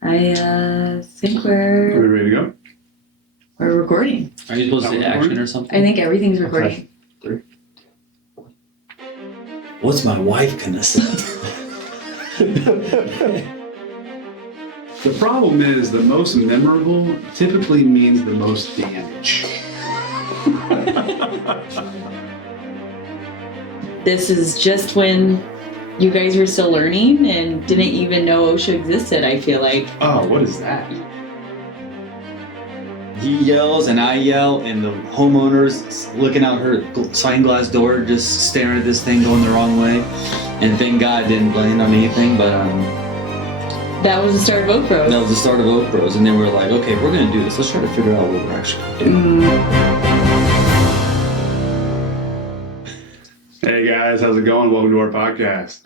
I think Are we ready to go? we're recording. Are you supposed to say action or something? I think everything's recording. Okay. 3. What's my wife gonna say? The problem is the most memorable typically means the most damage. This is just when you guys were still learning and didn't even know OSHA existed, I feel like. Oh, what is that? He yells and I yell, and the homeowner's looking out her sliding glass door, just staring at this thing going the wrong way. And thank God it didn't land on anything, but That was the start of Oak Bros. that was the start of Oak Bros. And then we're like, okay, we're gonna do this. Let's try to figure out what we're actually gonna do. Hey guys, how's it going? Welcome to our podcast.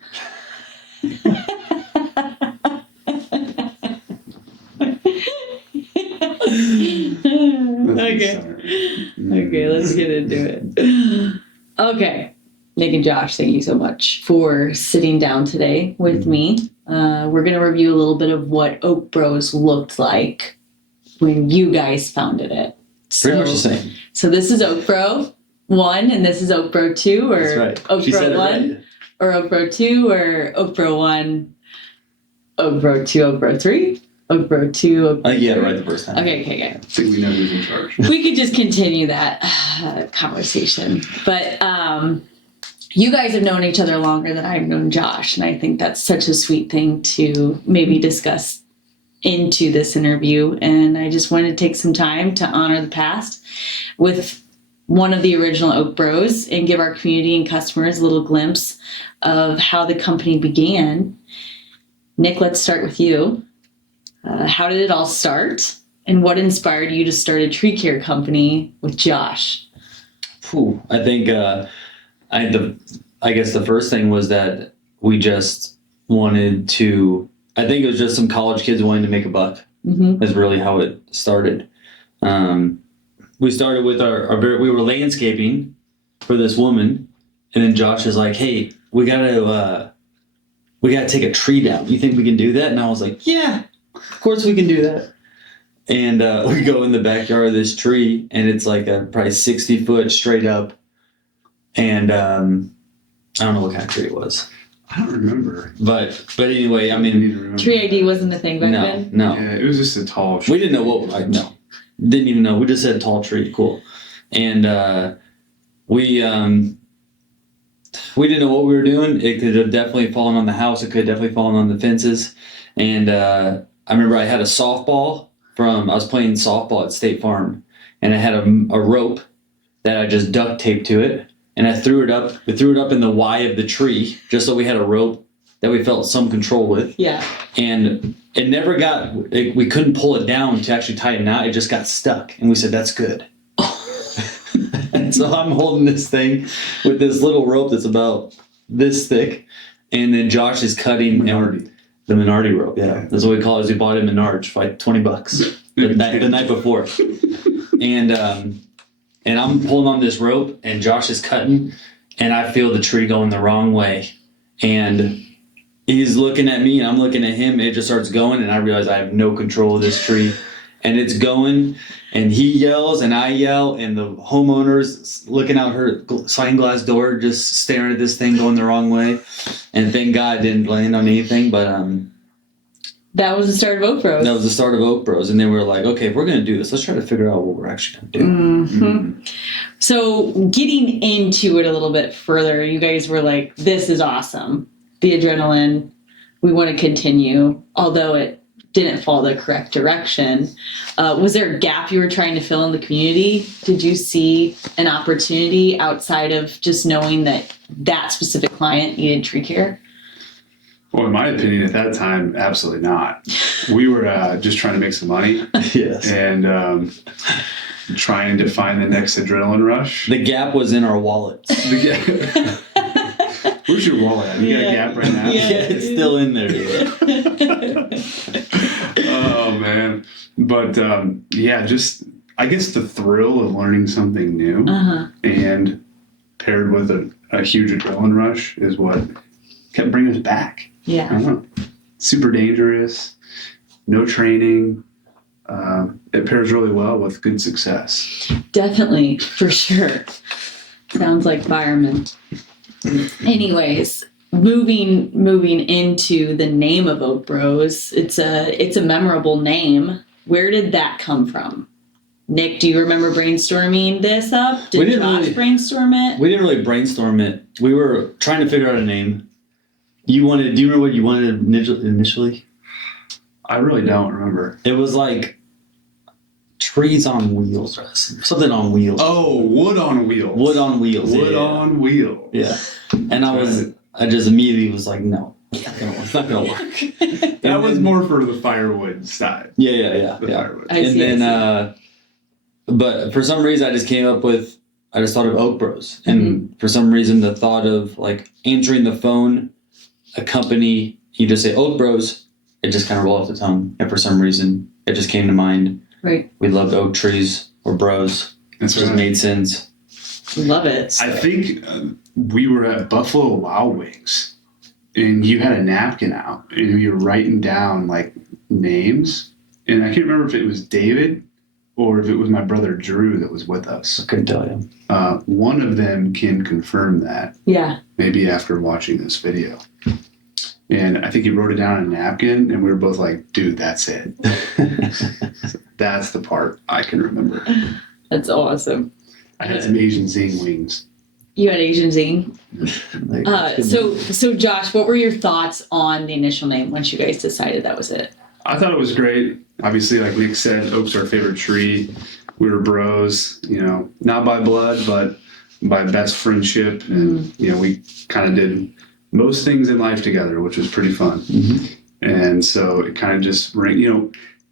Okay, let's get into it. Okay, Nick and Josh, thank you so much for sitting down today with me. We're going to review a little bit of what Oak Bros looked like when you guys founded it. Pretty much the same. So this is Oak Bro 1 and this is Oak Bro 2, or That's right. Oak She Bro said it 1 right. or Oak Bro 2 or Oak Bro 1, Oak Bro 2, Oak Bro 3, Oak Bro 2, Oak Bro I think you had it 3. right the first time. Okay. I think we know who's in charge. We could just continue that conversation. But you guys have known each other longer than I've known Josh, and I think that's such a sweet thing to maybe discuss into this interview. And I just wanted to take some time to honor the past with one of the original Oak Bros and give our community and customers a little glimpse of how the company began. Nick, let's start with you. How did it all start? And what inspired you to start a tree care company with Josh? I think I guess the first thing was that we just wanted to. I think it was just some college kids wanting to make a buck. Mm-hmm. Is really how it started. We started with we were landscaping for this woman, and then Josh is like, "Hey, we gotta take a tree down. You think we can do that?" And I was like, "Yeah, of course we can do that." And we go in the backyard of this tree, and it's like a probably 60 foot straight up. And I don't know what kind of tree it was. I don't remember. But anyway, I mean, Tree ID wasn't a thing back then? No. Yeah, it was just a tall We didn't know what, didn't even know. We just said tall tree, cool. And we didn't know what we were doing. It could have definitely fallen on the house. It could have definitely fallen on the fences. And I remember I had a softball I was playing softball at State Farm, and I had a rope that I just duct taped to it. And I threw it up. We threw it up in the Y of the tree, just so we had a rope that we felt some control with. Yeah. And it never we couldn't pull it down to actually tie it knot. It just got stuck. And we said, that's good. And so I'm holding this thing with this little rope that's about this thick. And then Josh is cutting the Menardi rope. Yeah. That's what we call it. We bought it at Menards for like $20 the night before. And I'm pulling on this rope, and Josh is cutting, and I feel the tree going the wrong way. And he's looking at me, and I'm looking at him, and it just starts going, and I realize I have no control of this tree. And it's going, and he yells, and I yell, and the homeowner's looking out her sliding glass door, just staring at this thing going the wrong way. And thank God it didn't land on anything, but that was the start of Oak Bros. That was the start of Oak Bros. And then we were like, okay, if we're going to do this, let's try to figure out what we're actually going to do. Mm-hmm. So getting into it a little bit further, you guys were like, this is awesome. The adrenaline, we want to continue, although it didn't follow the correct direction. Was there a gap you were trying to fill in the community? Did you see an opportunity outside of just knowing that specific client needed tree care? Well, in my opinion, at that time, absolutely not. We were just trying to make some money. Yes. And trying to find the next adrenaline rush. The gap was in our wallets. Where's your wallet at? You got a gap right now? Yeah, it's still in there. Oh, man. But, just, I guess the thrill of learning something new and paired with a huge adrenaline rush is what kept bringing us back. Yeah. I don't know. Super dangerous. no training. It pairs really well with good success. Definitely, for sure. Sounds like firemen. Anyways, moving into the name of Oak Bros, it's a memorable name. Where did that come from? Nick, do you remember brainstorming this up? Did Josh brainstorm it? We didn't really brainstorm it. We were trying to figure out a name. Do you remember what you wanted initially? I really don't remember. It was like trees on wheels or something on wheels. Oh, wood on wheels. Wood on wheels. Wood on wheels. Yeah. And I just immediately was like, no, it's not gonna work. That was more for the firewood side. Yeah. Firewood. But for some reason I just thought of Oak Bros. And for some reason the thought of like answering the phone, a company, you just say Oak Bros, it just kind of rolled off the tongue. And for some reason it just came to mind. Right. We loved oak trees or bros. That's just right. made sense. Love it. I think we were at Buffalo Wild Wings, and you had a napkin out, and you were writing down like names. And I can't remember if it was David or if it was my brother Drew that was with us. I couldn't tell you. One of them can confirm that. Yeah. Maybe after watching this video. And I think he wrote it down on a napkin, and we were both like, dude, that's it. So that's the part I can remember. That's awesome. I had some Asian zing wings. You had Asian zing. So Josh, what were your thoughts on the initial name once you guys decided that was it? I thought it was great. Obviously, like Nick said, oak's our favorite tree. We were bros, not by blood, but by best friendship. And, we kind of did most things in life together, which was pretty fun. Mm-hmm. And so it kind of just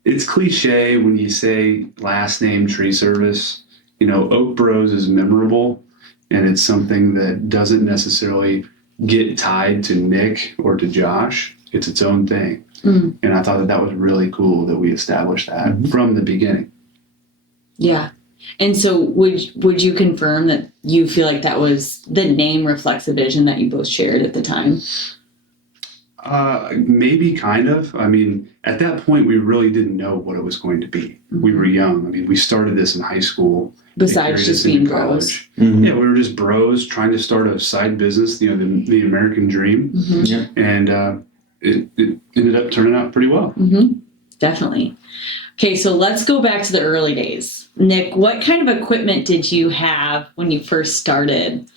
it's cliche when you say last name tree service. Oak Bros is memorable, and it's something that doesn't necessarily get tied to Nick or to Josh. It's its own thing. Mm. And I thought that was really cool that we established that from the beginning. Yeah. And so would you confirm that you feel like that was the name reflects a vision that you both shared at the time? Maybe kind of. I mean, at that point, we really didn't know what it was going to be. Mm-hmm. We were young. I mean, we started this in high school. Besides just being bros. Mm-hmm. Yeah, we were just bros trying to start a side business, the American dream. Mm-hmm. Yeah. And it ended up turning out pretty well. Mm-hmm. Definitely. Okay, so let's go back to the early days. Nick, what kind of equipment did you have when you first started?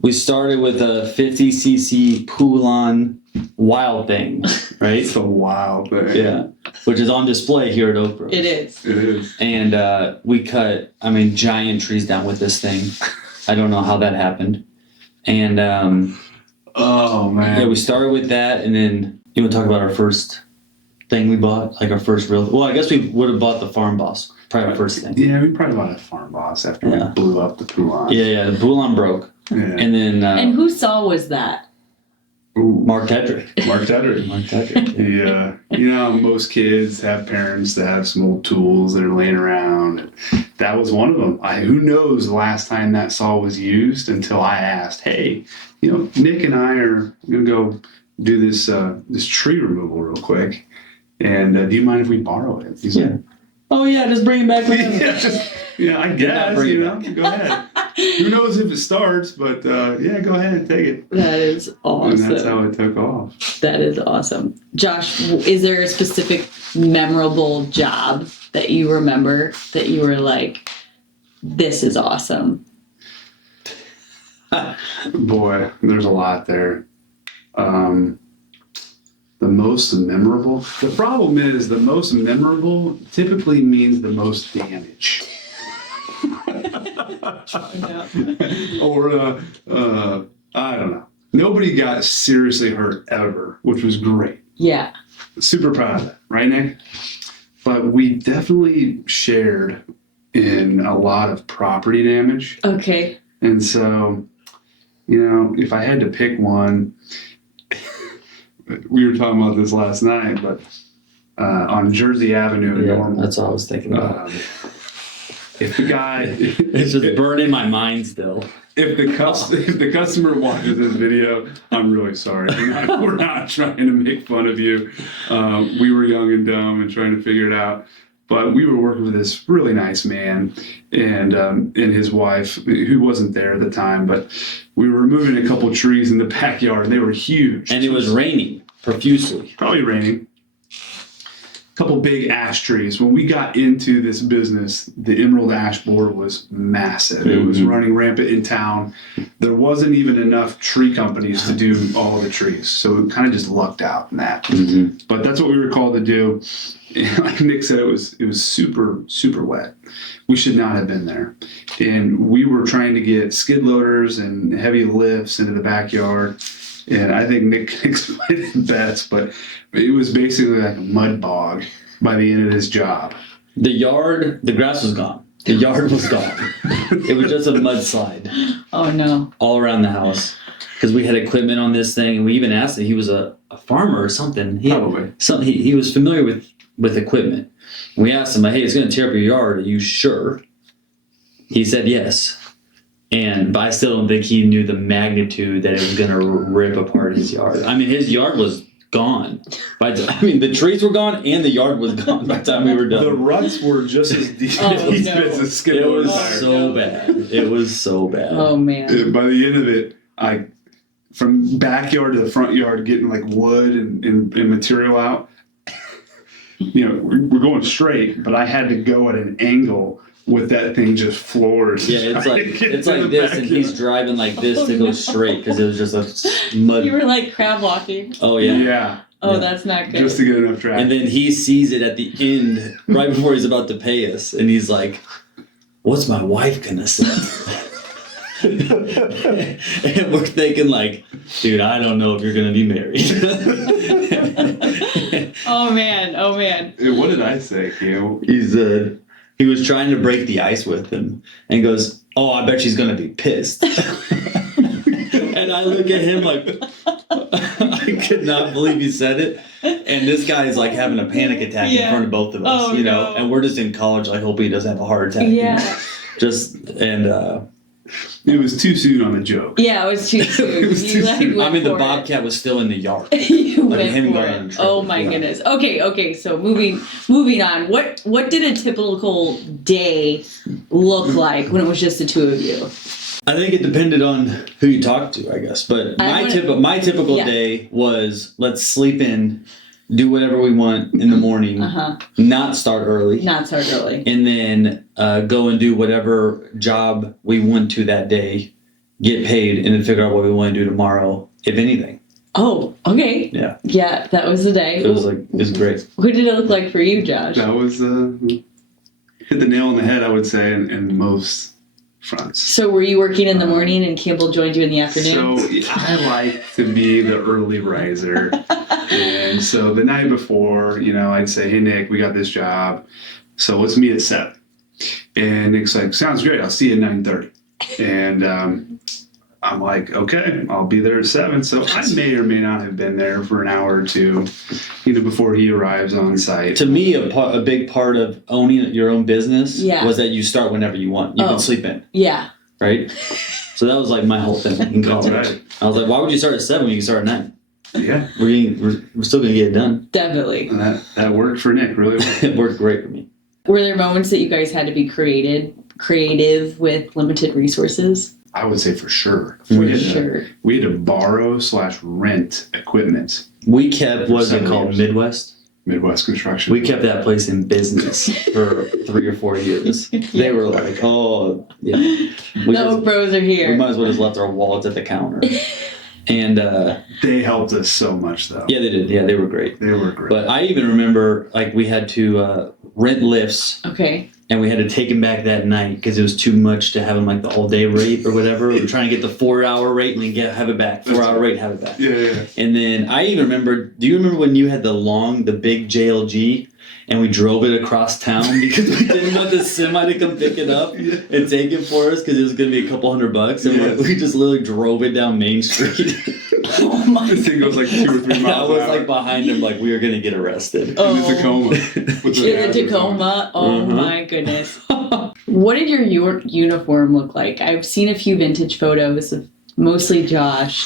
We started with a 50cc Poulon Wild Thing, right? It's a wild thing. Yeah, which is on display here at Oak Bros. It is. It is. And we cut, giant trees down with this thing. I don't know how that happened. And Oh, man. yeah, we started with that, and then you want to talk about our first thing we bought, like our first real. Well, I guess we would have bought the Farm Boss, probably our first thing. Yeah, we probably bought a Farm Boss after we blew up the Poulon. Yeah, the Poulon broke, Yeah. and then And whose saw was that? Ooh, Mark Tedrick. Mark Tedrick. Mark Tedrick. Yeah. Most kids have parents that have some old tools that are laying around. That was one of them. Who knows the last time that saw was used until I asked, hey, Nick and I are going to go do this tree removal real quick. And do you mind if we borrow it? He's like, Oh yeah, just bring it back. I guess, go ahead. Who knows if it starts, but go ahead and take it. That is awesome. And that's how it took off. That is awesome. Josh, is there a specific memorable job that you remember that you were like, this is awesome? Boy, there's a lot there. The most memorable. The problem is the most memorable typically means the most damage. Or I don't know. Nobody got seriously hurt ever, which was great. Yeah. Super proud of that, right, Nick? But we definitely shared in a lot of property damage. Okay. And so, if I had to pick one, we were talking about this last night, but on Jersey Avenue in Normal. That's what I was thinking about. if the guy, It's just burning my mind still. if the customer watches this video, I'm really sorry. We're not trying to make fun of you. We were young and dumb and trying to figure it out. But we were working with this really nice man and his wife, who wasn't there at the time. But we were removing a couple trees in the backyard, and they were huge. And it was raining profusely. Probably raining. Couple big ash trees. When we got into this business, the emerald ash borer was massive. It was running rampant in town. There wasn't even enough tree companies to do all the trees, so we kind of just lucked out in that. But that's what we were called to do. And like Nick said, it was super wet. We should not have been there. And we were trying to get skid loaders and heavy lifts into the backyard. And I think Nick can explain it best, but it was basically like a mud bog by the end of his job. The grass was gone. The yard was gone. It was just a mudslide. Oh no. All around the house. Because we had equipment on this thing, and we even asked him, he was a farmer or something. Probably. He was familiar with equipment. We asked him, hey, it's going to tear up your yard. Are you sure? He said yes. But I still don't think he knew the magnitude that it was going to rip apart his yard. I mean, his yard was gone. The trees were gone and the yard was gone by the time we were done. The ruts were just as deep as a skid It loader was tire. so bad. It was so bad. Oh man. By the end of it, from backyard to the front yard, getting like wood and material out. We're going straight, but I had to go at an angle with that thing just floors. Yeah, it's like this, and he's driving like this to go straight because it was just a mud. You were like crab walking. Oh yeah. Yeah. Oh, that's not good. Just to get enough traction. And then he sees it at the end, right before he's about to pay us, and he's like, "What's my wife gonna say?" And we're thinking like, "Dude, I don't know if you're gonna be married." Oh man. What did I say, Campbell? He was trying to break the ice with him, and goes, "Oh, I bet she's gonna be pissed." And I look at him like, I could not believe he said it. And this guy is like having a panic attack in front of both of us, no. And we're just in college. I hope he doesn't have a heart attack. Yeah. It was too soon on the joke. Yeah, it was too soon. It was too soon. I mean, the bobcat was still in the yard. You Like went him for going in it. trouble. Oh my goodness. Okay. So moving on. What did a typical day look like when it was just the two of you? I think it depended on who you talked to, I guess. But my typical day was, let's sleep in, do whatever we want in the morning, not start early. And then go and do whatever job we went to that day, get paid, and then figure out what we want to do tomorrow, if anything. Oh, okay. Yeah. Yeah, that was the day. It was great. What did it look like for you, Josh? That was hit the nail on the head, I would say, in most fronts. So were you working in the morning and Campbell joined you in the afternoon? So I like to be the early riser. And so the night before, I'd say, hey, Nick, we got this job. So let's meet at 7. And Nick's like, sounds great. I'll see you at 9:30. And I'm like, okay, I'll be there at 7. So I may or may not have been there for an hour or two, before he arrives on site. To me, a big part of owning your own business was that you start whenever you want. You can sleep in. Yeah. Right? So that was like my whole thing in college. That's right. I was like, why would you start at 7 when you can start at 9? Yeah. We're still going to get it done. Definitely. And that worked for Nick really well. It worked great for me. Were there moments that you guys had to be creative with limited resources? I would say for sure. For We sure. had to borrow/rent equipment. We kept, what is it 7 called, years. Midwest? Construction. We kept that place in business for 3 or 4 years. They were like, oh, yeah. Bros are We here. might as well just left our wallets at the counter. And they helped us so much, though. yeah, they did. Yeah, they were great. They were great. But I even remember, like, we had to rent lifts. Okay. And we had to take him back that night because it was too much to have him like the all day rate or whatever. We were trying to get the 4-hour rate and then have it back. 4-hour rate, have it back. Yeah. And then I even remember, do you remember when you had the big JLG and we drove it across town because we didn't want the semi to come pick it up and take it for us because it was going to be $200? And we just literally drove it down Main Street. Oh my This thing goes like 2 or 3 I miles was an hour. like behind him like we were going to get arrested. In the Tacoma. With In the Tacoma. Oh Uh-huh. my goodness. What did your uniform look like? I've seen a few vintage photos of mostly Josh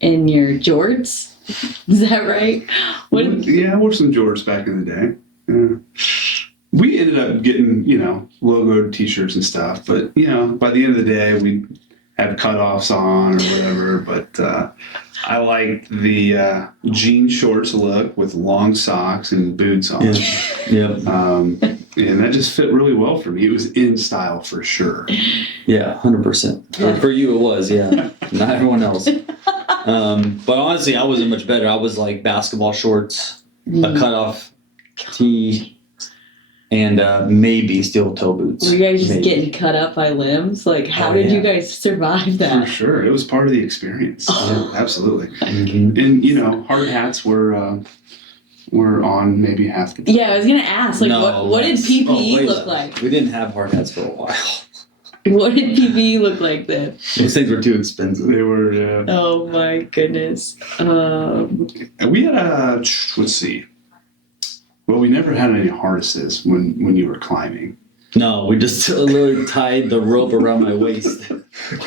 in your jorts. Is that right? Yeah, I wore some jorts back in the day. Yeah. We ended up getting, logoed t-shirts and stuff, but, by the end of the day, we had cutoffs on or whatever, but I liked the jean shorts look with long socks and boots on. Yeah. And that just fit really well for me. It was in style for sure. Yeah, 100%. For you, it was, yeah. Not everyone else. But honestly, I wasn't much better. I was like basketball shorts, a cutoff tee, and maybe steel toe boots. Were you guys just getting cut up by limbs? Like, how did you guys survive that? For sure. It was part of the experience. Oh. Yeah, absolutely. Mm-hmm. And, hard hats were on maybe half the time. Yeah, I was going to ask, like, what did PPE look like? We didn't have hard hats for a while. What did PPE look like then? Those things were too expensive. They were, yeah. Oh, my goodness. And we had let's see. Well, we never had any harnesses when you were climbing. No, we just literally tied the rope around my waist.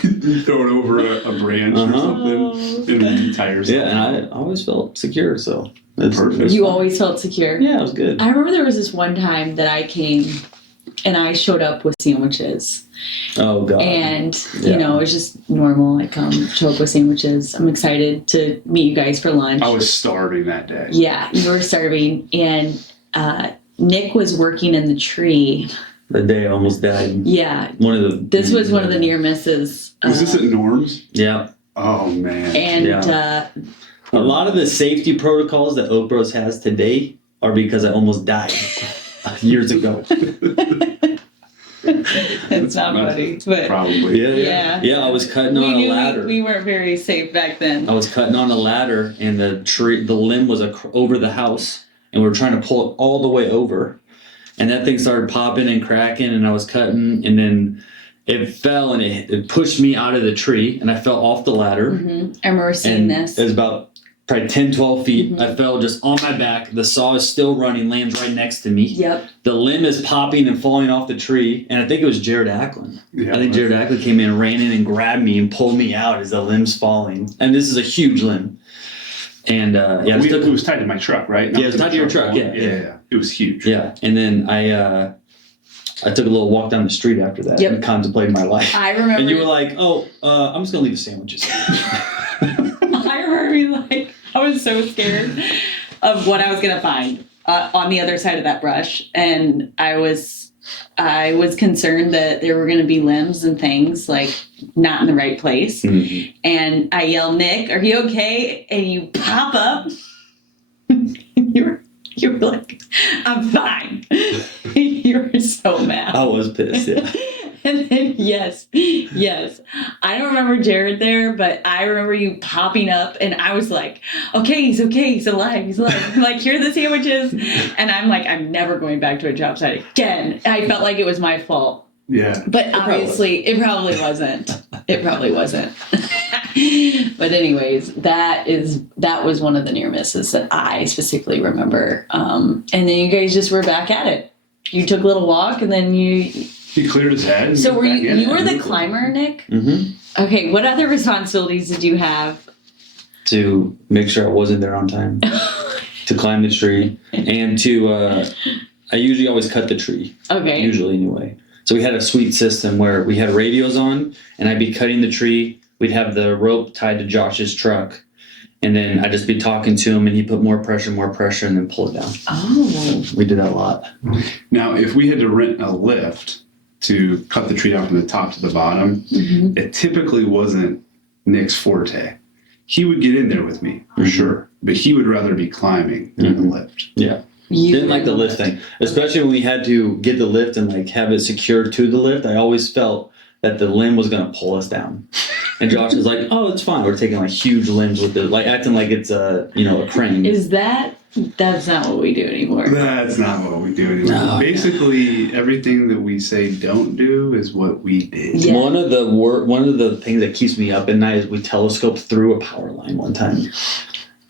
You throw it over a branch or something, and then you tie yourself. Yeah, and I always felt secure, so that's Perfect. You always felt secure? Yeah, it was good. I remember there was this one time that I came and I showed up with sandwiches. Oh, God. And, it was just normal. I come, show up with sandwiches. I'm excited to meet you guys for lunch. I was starving that day. Yeah, you were starving. And Nick was working in the tree. The day I almost died. Yeah. This was one of the near misses. Was this at Norm's? Yeah. Oh, man. And a lot of the safety protocols that Oak Bros has today are because I almost died years ago. It's not funny, but probably. Yeah, I was cutting on a ladder. We weren't very safe back then. I was cutting on a ladder, and the limb was over the house, and we were trying to pull it all the way over, and that thing started popping and cracking, and I was cutting, and then it fell, and it pushed me out of the tree, and I fell off the ladder. Mm-hmm. I remember seeing this. It was about probably 10, 12 feet. Mm-hmm. I fell just on my back. The saw is still running, lands right next to me. Yep. The limb is popping and falling off the tree. And I think it was Jared Acklin. Yeah, I think Jared Acklin came in, ran in and grabbed me and pulled me out as the limb's falling. And this is a huge limb. And it was tied to my truck, right? Yeah, it was tied to your truck. Yeah. It was huge. Yeah. And then I took a little walk down the street after that and contemplated my life. I remember. And you were like, I'm just going to leave the sandwiches. I remember being I was so scared of what I was going to find on the other side of that brush. And I was concerned that there were going to be limbs and things not in the right place. Mm-hmm. And I yelled, Nick, are you okay? And you pop up. You were like, I'm fine. You were so mad. I was pissed, yeah. And then, yes. I don't remember Jared there, but I remember you popping up, and I was like, okay, he's alive. I'm like, here are the sandwiches. And I'm like, I'm never going back to a job site again. I felt like it was my fault. Yeah. But obviously, it probably wasn't. But anyways, that was one of the near misses that I specifically remember. And then you guys just were back at it. You took a little walk, and then He cleared his head. So were you were the climber, Nick? Mm-hmm. Okay, what other responsibilities did you have? To make sure I wasn't there on time, to climb the tree, and I usually always cut the tree. Okay. Usually anyway. So we had a sweet system where we had radios on, and I'd be cutting the tree. We'd have the rope tied to Josh's truck, and then I'd just be talking to him, and he'd put more pressure, and then pull it down. Oh. We did that a lot. Now, if we had to rent a lift to cut the tree down from the top to the bottom, it typically wasn't Nick's forte. He would get in there with me, for sure, but he would rather be climbing than the lift. Yeah. Didn't like the lift thing, especially when we had to get the lift and have it secured to the lift. I always felt that the limb was going to pull us down. And Josh was like, "Oh, it's fine. We're taking huge limbs with it, acting like it's a crane." That's not what we do anymore. That's not what we do anymore. No. Basically, everything that we say don't do is what we did. Yeah. One of the things that keeps me up at night is we telescoped through a power line one time.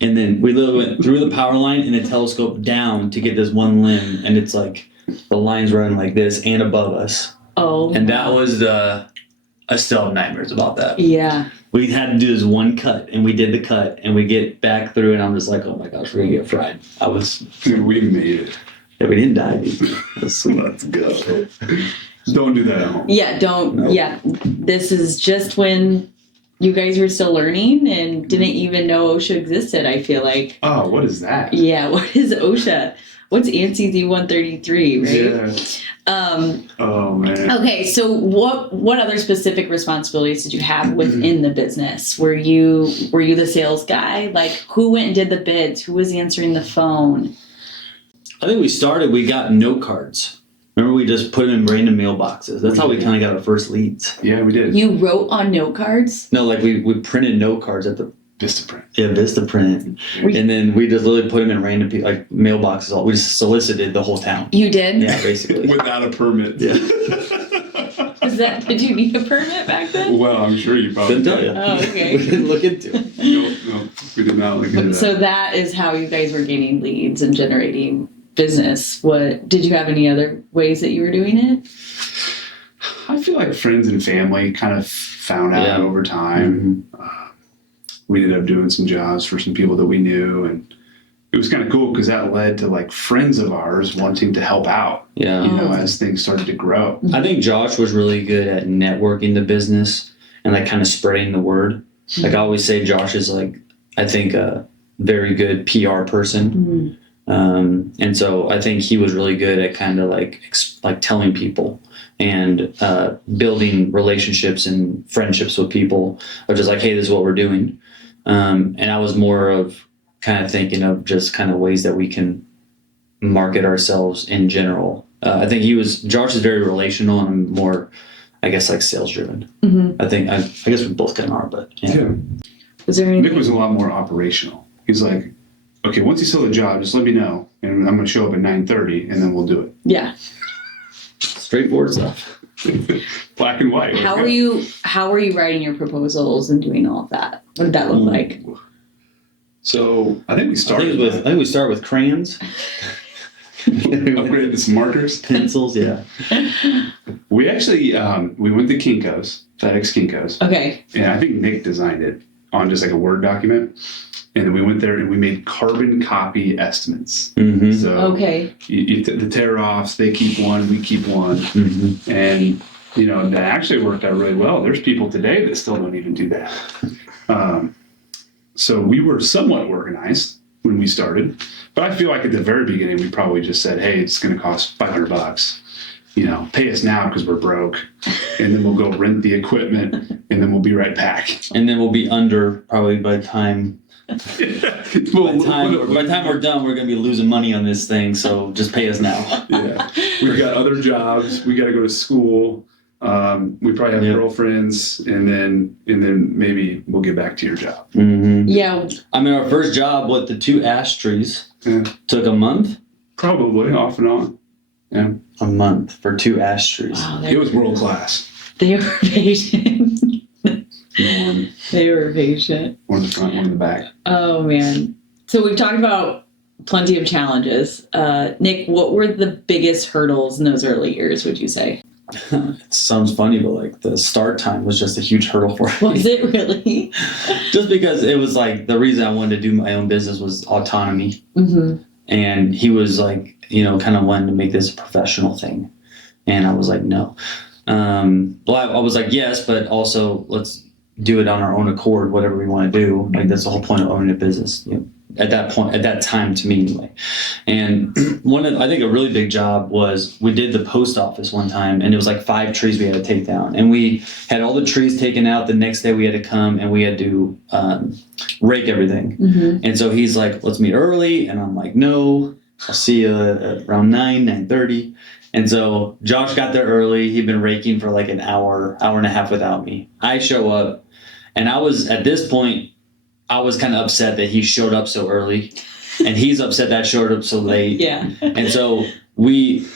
And then we literally went through the power line and then telescoped down to get this one limb, and it's the line's running like this and above us. And that was I still have nightmares about that. Yeah. We had to do this one cut, and we did the cut, and we get back through, and I'm just like, oh my gosh, we're gonna get fried. Dude, we made it. Yeah, we didn't die. Dude. Let's go. Don't do that at home. Yeah, don't. No. Yeah. This is just when you guys were still learning and didn't even know OSHA existed, I feel like. Oh, what is that? Yeah, what is OSHA? What's ANSI Z133, right? Yeah. Oh man. Okay, so what other specific responsibilities did you have within the business? Were you the sales guy? Like, who went and did the bids? Who was answering the phone? I think we got note cards. Remember, we just put them in random mailboxes. That's how we kind of got our first leads. Yeah, we did. You wrote on note cards? No, like we printed note cards at the Vistaprint. Vistaprint. And then we just literally put them in random like mailboxes. We just solicited the whole town. You did? Yeah, basically. Without a permit. Yeah. Did you need a permit back then? Well, I'm sure you probably Didn't tell you. Oh, okay. We didn't look into it. No, we did not look into that. So that is how you guys were gaining leads and generating business. What did you have any other ways that you were doing it? I feel like friends and family kind of found out over time. We ended up doing some jobs for some people that we knew, and it was kind of cool because that led to like friends of ours wanting to help out. Yeah. You know, as things started to grow. I think Josh was really good at networking the business and like kind of spreading the word. Like I always say, Josh is like, I think a very good PR person. And so I think he was really good at kind of like telling people and building relationships and friendships with people of just like, hey, this is what we're doing. And I was more of kind of thinking of just kind of ways that we can market ourselves in general. I think Josh is very relational and I'm more, I guess, like sales driven. I guess we both kind of are, but yeah. Was there anything? Nick was a lot more operational. He's like, okay, once you sell the job, just let me know, and I'm going to show up at 9:30, and then we'll do it. Yeah. Straightforward stuff. Black and white. How were you writing your proposals and doing all of that? What did that look like? So I think we started. I think we started with crayons. Upgraded to some markers. Pencils, yeah. We actually we went to Kinko's, FedEx Kinko's. Okay. And I think Nick designed it on just like a Word document. And then we went there and we made carbon copy estimates. So Okay. the tear-offs, they keep one, we keep one. And, you know, that actually worked out really well. There's people today that still don't even do that. So we were somewhat organized when we started. But I feel like at the very beginning, we probably just said, hey, it's going to cost $500. You know, pay us now because we're broke. And then we'll go rent the equipment and then we'll be right back. And then we'll be under probably by the time... by the time we're done, we're going to be losing money on this thing, so just pay us now. Yeah. We've got other jobs. We got to go to school. We probably have girlfriends, and then maybe we'll get back to your job. Yeah. I mean, our first job with the 2 ash trees took a month. Probably off and on. Yeah. A month for 2 ash trees. Wow, It was world class. They were patient. They were patient. One in the front, one in the back. Oh, man. So we've talked about plenty of challenges. Nick, what were the biggest hurdles in those early years, would you say? It sounds funny, but like the start time was just a huge hurdle for me. Was it really? Just because it was like the reason I wanted to do my own business was autonomy. And he was like, you know, kind of wanting to make this a professional thing. And I was like, no. Well, I was like, yes, but also let's do it on our own accord, whatever we want to do. Like that's the whole point of owning a business, you know, at that time to me anyway. And I think a really big job was we did the post office one time and it was like 5 trees we had to take down. And we had all the trees taken out. The next day we had to come and we had to rake everything. And so he's like, let's meet early. And I'm like, no, I'll see you at around 9:30. And so Josh got there early. He'd been raking for like an hour and a half without me. I show up and at this point, I was kind of upset that he showed up so early and he's upset that I showed up so late. Yeah. And so we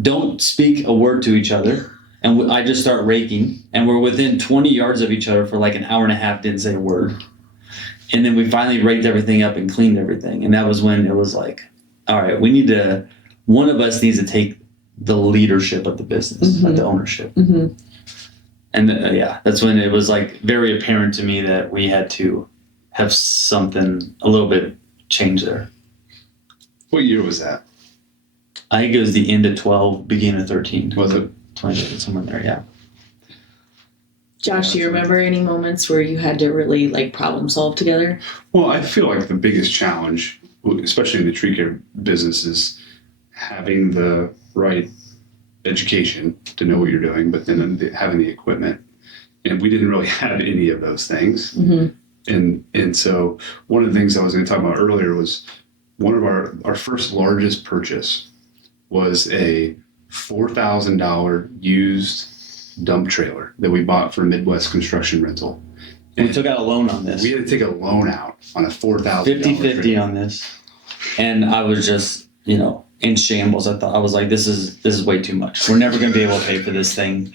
don't speak a word to each other. And I just start raking and we're within 20 yards of each other for like an hour and a half, didn't say a word. And then we finally raked everything up and cleaned everything. And that was when it was like, all right, one of us needs to take the leadership of the business, not the ownership. Mm-hmm. And that's when it was like very apparent to me that we had to have something a little bit change there. What year was that? I think it was the end of 12, beginning of 13. Was it? 20, somewhere in there, yeah. Josh, do you remember any moments where you had to really like problem solve together? Well, I feel like the biggest challenge, especially in the tree care business, is having the right education to know what you're doing, but then having the equipment. And we didn't really have any of those things. Mm-hmm. And so one of the things I was going to talk about earlier was one of our first largest purchase was a $4,000 used dump trailer that we bought for Midwest Construction Rental. And we took out a loan on this. We had to take a loan out on a $4,000 50-50 on this. And I was just, in shambles. I was like, this is way too much. We're never going to be able to pay for this thing.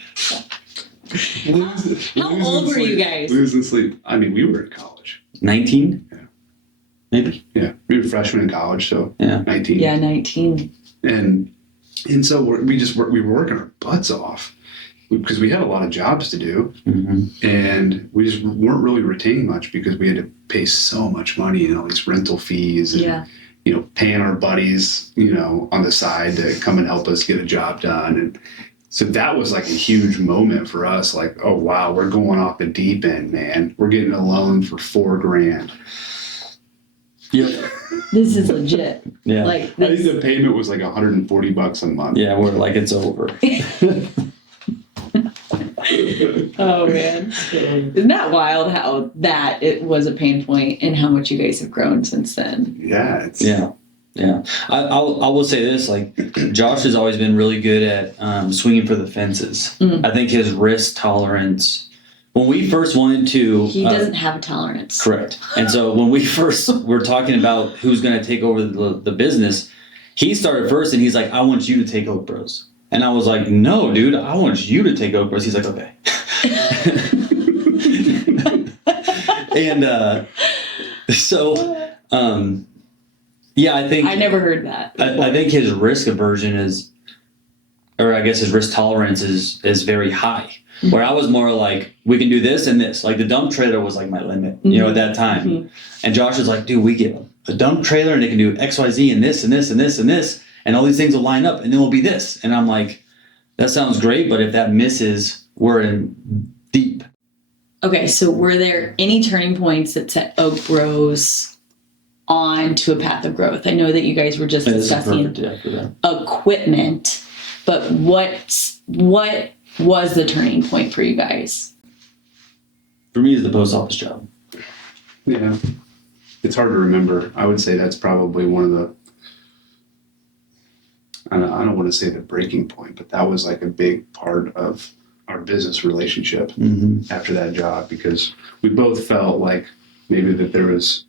How old were you guys? Losing sleep. I mean, we were in college. 19? Yeah. Maybe. Yeah. We were freshmen in college, so yeah. 19. Yeah, 19. And so we were working our butts off because we had a lot of jobs to do, and we just weren't really retaining much because we had to pay so much money and all these rental fees and, paying our buddies, on the side to come and help us get a job done. And so that was like a huge moment for us. Like, oh, wow, we're going off the deep end, man. We're getting a loan for $4,000. Yep. This is legit. Yeah. Like I think the payment was like $140 a month. Yeah, we're like, it's over. Oh man, isn't that wild how that it was a pain point and how much you guys have grown since then? Yeah. Yeah. I will say this, like Josh has always been really good at swinging for the fences. I think his risk tolerance, when we first wanted to... He doesn't have a tolerance. Correct. And so when we first were talking about who's going to take over the business, he started first and he's like, I want you to take Oak Bros. And I was like, no, dude, I want you to take Oak Bros. He's like, okay. And yeah, I think... I never heard that. I think his risk aversion his risk tolerance is very high. Where I was more like, we can do this and this. Like the dump trailer was like my limit, at that time. And Josh was like, dude, we get a dump trailer and it can do X, Y, Z and this and this and this and this. And all these things will line up and then will be this. And I'm like, that sounds great, but if that misses, we're in deep. Okay, so were there any turning points that set Oak Bros on to a path of growth? I know that you guys were just discussing equipment, but what was the turning point for you guys? For me, it's the post office job. Yeah. It's hard to remember. I would say that's probably one of the, I don't want to say the breaking point, but that was like a big part of our business relationship after that job, because we both felt like maybe that there was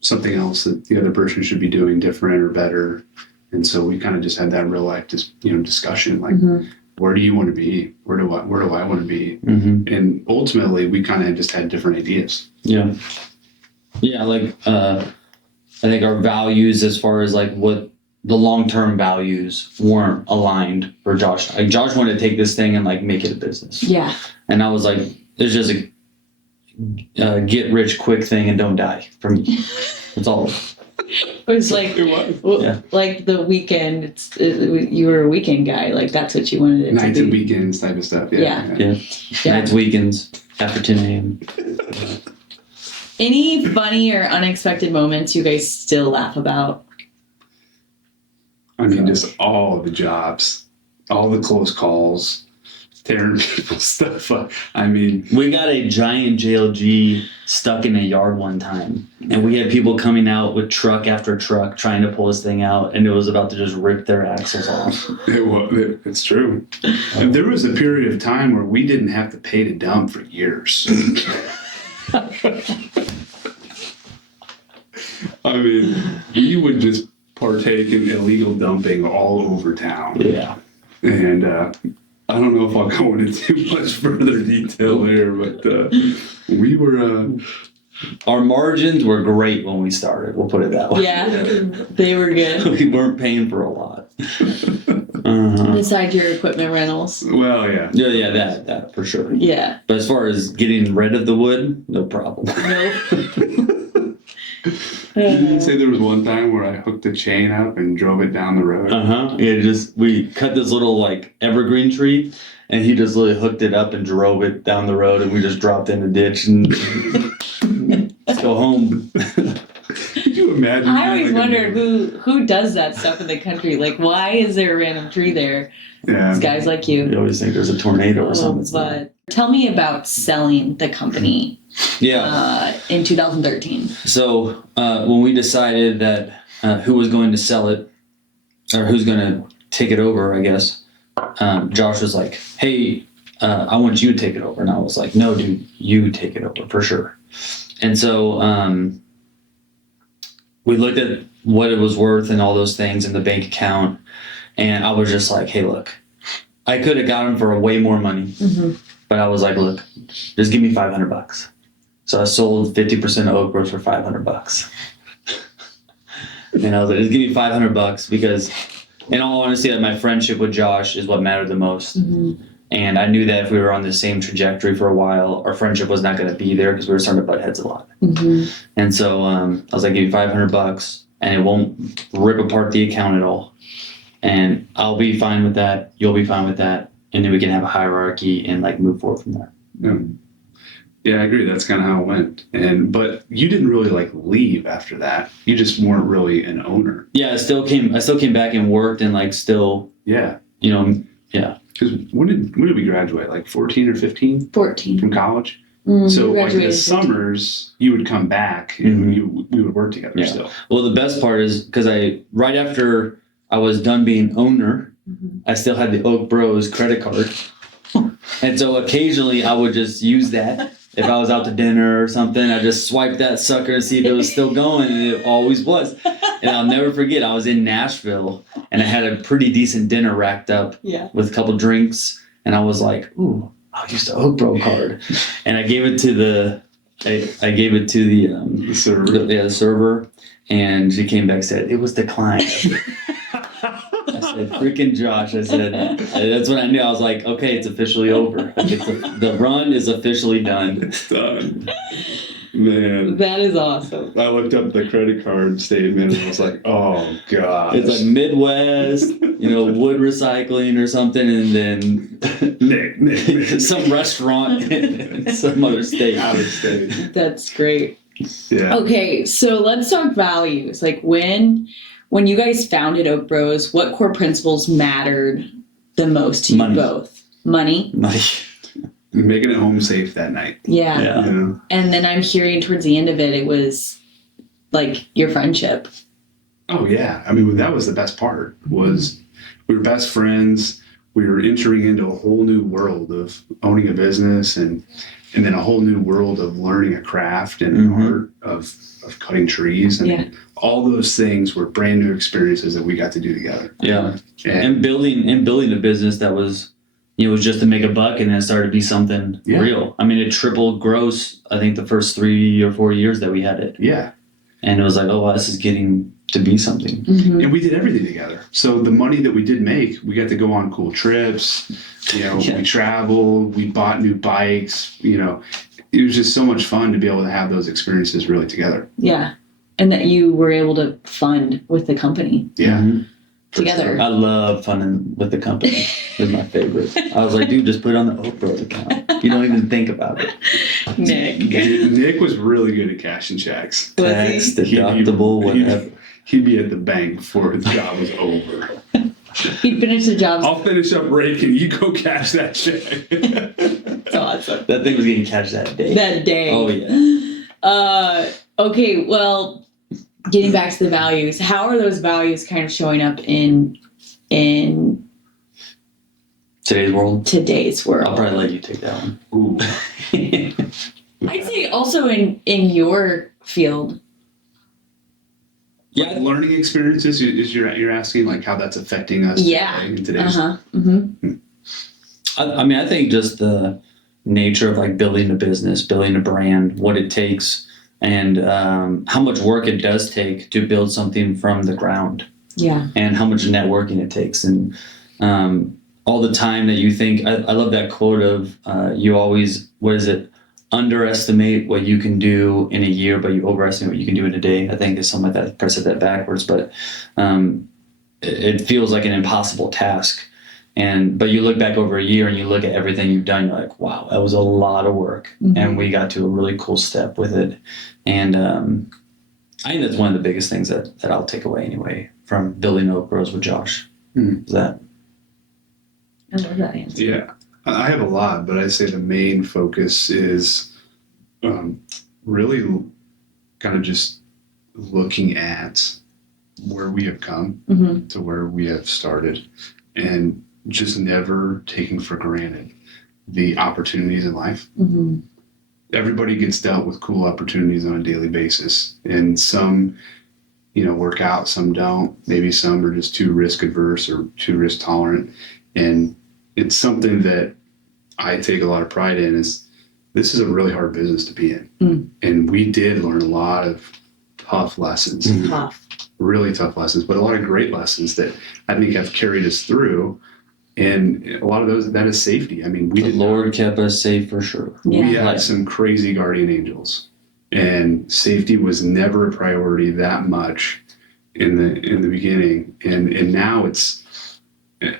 something else that the other person should be doing different or better. And so we kind of just had that real life discussion, like, where do you want to be? Where do I want to be? And ultimately we kind of just had different ideas. Yeah. Yeah. Like, I think our values, as far as like what the long-term values, weren't aligned for Josh. Like Josh wanted to take this thing and like make it a business. Yeah. And I was like, it's just a get rich quick thing and don't die for me. That's all. It was like, like the weekend. You were a weekend guy. Like that's what you wanted it Nights to be. and weekends type of stuff. Yeah. Nights, weekends, after 10 a.m. Any funny or unexpected moments you guys still laugh about? I mean, just all of the jobs, all the close calls, tearing people's stuff up. I mean, we got a giant JLG stuck in a yard one time, and we had people coming out with truck after truck trying to pull this thing out, and it was about to just rip their axles off. It's true. And there was a period of time where we didn't have to pay to dump for years. I mean, we would just partake in illegal dumping all over town. Yeah. And I don't know if I'll go into too much further detail there, but we were... Our margins were great when we started, we'll put it that way. Yeah, they were good. We weren't paying for a lot. Besides your equipment rentals. Well, yeah. Yeah, that for sure. Yeah. But as far as getting rid of the wood, no problem. Nope. Did you say there was one time where I hooked a chain up and drove it down the road? Yeah, we cut this little like evergreen tree, and he just literally hooked it up and drove it down the road, and we just dropped in the ditch and let's go home. Could you imagine? I always wondered who does that stuff in the country. Like, why is there a random tree there? Yeah. It's guys like you. You always think there's a tornado or something. But tell me about selling the company. Yeah. In 2013. So when we decided that who was going to sell it, or who's going to take it over, I guess, Josh was like, hey, I want you to take it over. And I was like, no, dude, you take it over for sure. And so we looked at what it was worth and all those things in the bank account. And I was just like, hey, look, I could have got him for way more money. But I was like, look, just give me $500. So I sold 50% of Oak Bros for $500. And I was like, just give me $500 because, in all honesty, my friendship with Josh is what mattered the most. And I knew that if we were on the same trajectory for a while, our friendship was not going to be there because we were starting to butt heads a lot. And so I was like, give me $500 and it won't rip apart the account at all. And I'll be fine with that. You'll be fine with that. And then we can have a hierarchy and like move forward from there. Yeah, I agree. That's kind of how it went. But you didn't really like leave after that. You just weren't really an owner. Yeah, I still came back and worked and like still. Yeah. Yeah. Because when did we graduate? Like 14 or 15? 14. From college? So So like in the summers, you would come back and we would work together still. Well, the best part is because right after I was done being owner, I still had the Oak Bros credit card. And so occasionally I would just use that. If I was out to dinner or something, I just swiped that sucker and see if it was still going, and it always was. And I'll never forget, I was in Nashville, and I had a pretty decent dinner racked up with a couple drinks, and I was like, ooh, I'll use the Oak Bro card. And I gave it to the server. The server, and she came back and said, it was declined. I said, freaking Josh. I said, that's when I knew. I was like, okay, it's officially over. The run is officially done. It's done. Man. That is awesome. I looked up the credit card statement and I was like, oh, God. It's like Midwest, wood recycling or something, and then Nick. some restaurant in some other state. Out of state. That's great. Yeah. Okay, so let's talk values. Like when you guys founded Oak Bros, what core principles mattered the most to you both? Money. Making it home safe that night. Yeah. And then I'm hearing towards the end of it was like your friendship. Oh, yeah. I mean, that was the best part was we were best friends. We were entering into a whole new world of owning a business and then a whole new world of learning a craft and an art of cutting trees. And all those things were brand new experiences that we got to do together. Yeah. And building a business that was, it was just to make a buck, and then it started to be something real. I mean, it tripled gross, I think, the first 3 or 4 years that we had it. Yeah. And it was like, oh, wow, this is getting to be something. And we did everything together. So the money that we did make, we got to go on cool trips. We traveled, we bought new bikes. It was just so much fun to be able to have those experiences really together. Yeah. And that you were able to fund with the company. Yeah. Together. Sure. I love funding with the company. It's my favorite. I was like, dude, just put it on the Oak Bros account. You don't even think about it. Nick was really good at cashing checks. Tax, deductible, whatever. He'd be at the bank before the job was over. He'd finish the job. I'll finish up raking. You go cash that check. That's awesome. That thing was getting cashed that day. That day. Oh, yeah. Okay, well, getting back to the values, how are those values kind of showing up in today's world? Today's world. I'll probably let you take that one. Ooh. I'd say also in your field. Yeah, learning experiences is you're asking like how that's affecting us in today's. I mean, I think just the nature of like building a business, building a brand, what it takes, and how much work it does take to build something from the ground. Yeah. And how much networking it takes. And all the time that you think. I love that quote of you always, what is it? Underestimate what you can do in a year, but you overestimate what you can do in a day. I think is something like that. I said that backwards, but it feels like an impossible task. But you look back over a year and you look at everything you've done, you're like, wow, that was a lot of work. And we got to a really cool step with it. And I think that's one of the biggest things that I'll take away anyway from building Oak Bros with Josh. Is that? I love that answer. Yeah, I have a lot, but I'd say the main focus is really kind of just looking at where we have come to where we have started, and just never taking for granted the opportunities in life. Everybody gets dealt with cool opportunities on a daily basis, and some, work out, some don't. Maybe some are just too risk adverse or too risk tolerant. And it's something that I take a lot of pride in, is this is a really hard business to be in. And we did learn a lot of tough lessons, really tough lessons, but a lot of great lessons that I think have carried us through. And a lot of those, that is safety. I mean, The Lord kept us safe for sure. We had some crazy guardian angels, and safety was never a priority that much in the beginning. And now it's,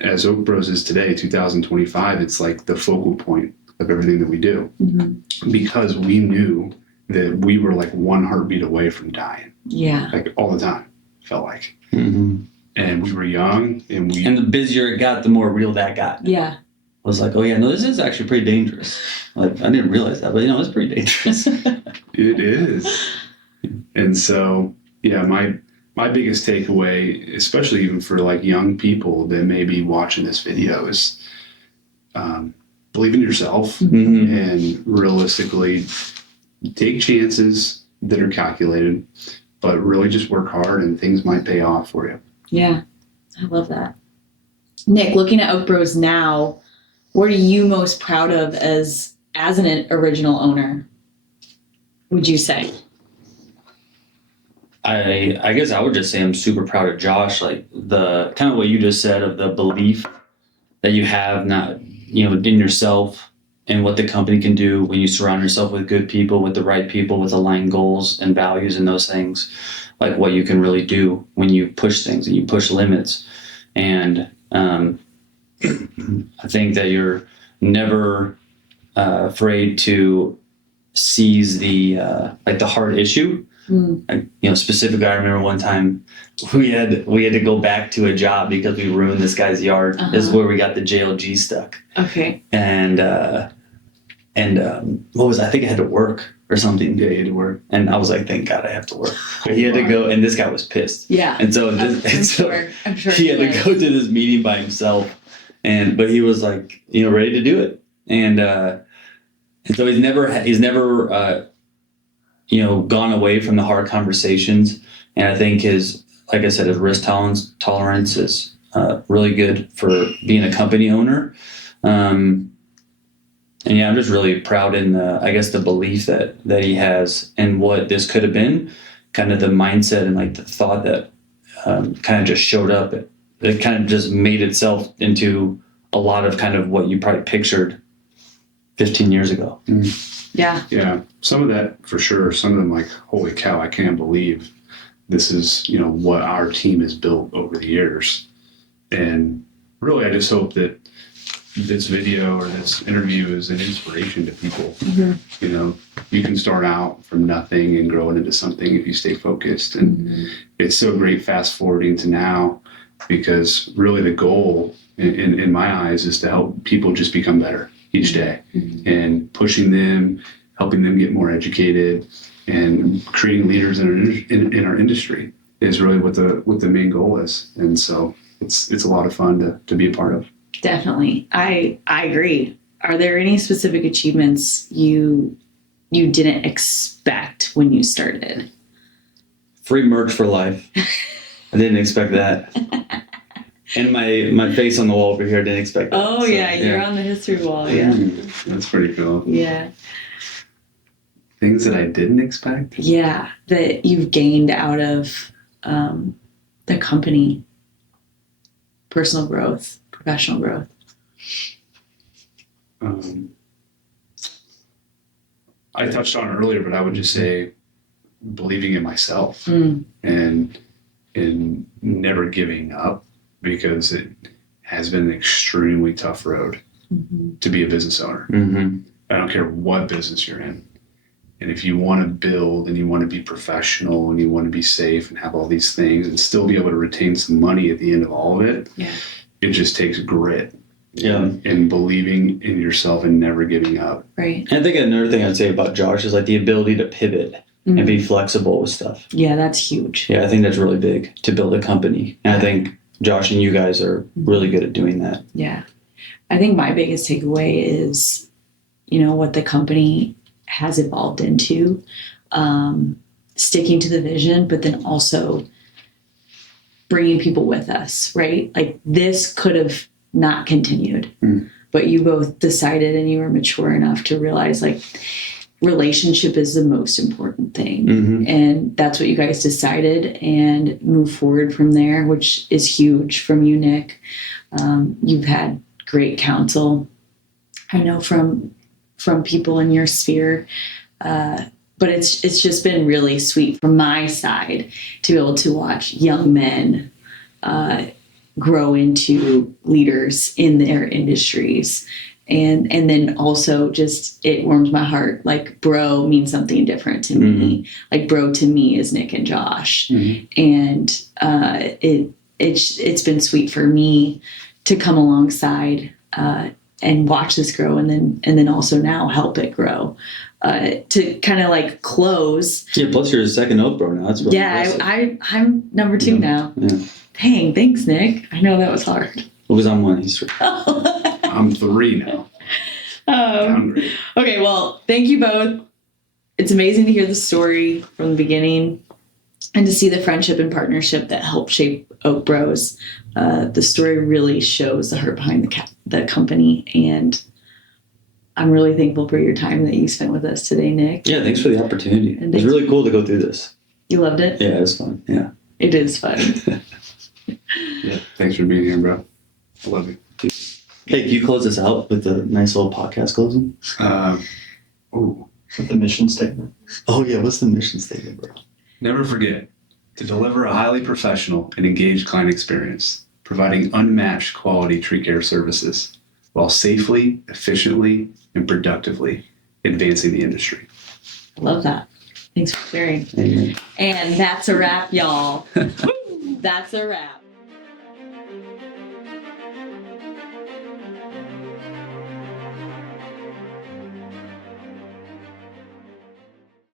as Oak Bros is today, 2025, it's like the focal point of everything that we do, because we knew that we were like one heartbeat away from dying. Yeah. Like all the time, felt like. And we were young, and the busier it got, the more real that got. Yeah. I was like, oh yeah, no, this is actually pretty dangerous. Like, I didn't realize that, but it's pretty dangerous. It is. And so, yeah, my biggest takeaway, especially even for like young people that may be watching this video, is believe in yourself and realistically take chances that are calculated, but really just work hard and things might pay off for you. Yeah. I love that. Nick, looking at Oak Bros now, what are you most proud of as an original owner, would you say? I guess I would just say I'm super proud of Josh, like the kind of what you just said of the belief that you have, not, in yourself and what the company can do when you surround yourself with good people, with the right people, with aligned goals and values and those things, like what you can really do when you push things and you push limits. And I think that you're never afraid to seize the hard issue. Specifically, I remember one time we had to go back to a job because we ruined this guy's yard. This is where we got the JLG stuck. Okay. And what was I think I had to work or something. Yeah, you had to work. And I was like, thank God I have to work. But he had to go, and this guy was pissed. Yeah. And so, I'm sure he had to go to this meeting by himself, but he was like, ready to do it. And so he's never gone away from the hard conversations. And I think his risk tolerance is really good for being a company owner. And yeah, I'm just really proud in the belief that he has and what this could have been, kind of the mindset and like the thought that kind of just showed up. It kind of just made itself into a lot of kind of what you probably pictured 15 years ago. Yeah. Yeah. Some of that for sure. Some of them like, holy cow, I can't believe this is, what our team has built over the years. And really, I just hope that this video or this interview is an inspiration to people. You can start out from nothing and grow it into something if you stay focused. And it's so great fast forwarding to now, because really the goal in my eyes is to help people just become better each day, and pushing them, helping them get more educated, and creating leaders in our industry is really what the main goal is. And so it's a lot of fun to be a part of. Definitely. I agree. Are there any specific achievements you didn't expect when you started? Free merch for life. I didn't expect that. And my face on the wall over here, didn't expect that. Oh, so, yeah, you're on the history wall. Yeah. That's pretty cool. Yeah. Things that I didn't expect? Yeah, that you've gained out of the company. Personal growth. professional growth? I touched on it earlier, but I would just say believing in myself Mm. and never giving up, because it has been an extremely tough road Mm-hmm. to be a business owner. Mm-hmm. I don't care what business you're in. And if you want to build and you want to be professional and you want to be safe and have all these things and still be able to retain some money at the end of all of it, Yeah. it just takes grit. Yeah. And believing in yourself and never giving up. Right. And I think another thing I'd say about Josh is like the ability to pivot and be flexible with stuff. Yeah, that's huge. Yeah, I think that's really big to build a company. And I think Josh and you guys are really good at doing that. Yeah. I think my biggest takeaway is, what the company has evolved into, sticking to the vision, but then also bringing people with us, right? Like this could have not continued, but you both decided and you were mature enough to realize like relationship is the most important thing. Mm-hmm. And that's what you guys decided and move forward from there, which is huge from you, Nick. You've had great counsel, I know, from people in your sphere. But it's just been really sweet from my side to be able to watch young men grow into leaders in their industries. And then also just, it warms my heart. Like bro means something different to me. Like bro to me is Nick and Josh. And it's been sweet for me to come alongside and watch this grow, and then also now help it grow. To kind of like close. Yeah, plus you're a second oath bro now. That's really impressive. I'm number 2 now. Yeah. Dang, thanks, Nick. I know that was hard. Because I'm one. He's 3. I'm 3 now. Downgrade. Okay, well, thank you both. It's amazing to hear the story from the beginning and to see the friendship and partnership that helped shape Oak Bros. The story really shows the heart behind the company, and I'm really thankful for your time that you spent with us today, Nick. Yeah, thanks for the opportunity. It was really cool to go through this. You loved it? Yeah, it was fun. Yeah. It is fun. Yeah, thanks for being here, bro. I love you. Hey, can you close this out with a nice little podcast closing? With the mission statement. Oh, yeah. What's the mission statement, bro? Never forget to deliver a highly professional and engaged client experience, providing unmatched quality tree care services while safely, efficiently, and productively advancing the industry. I love that. Thanks for sharing. Amen. And that's a wrap, y'all. That's a wrap.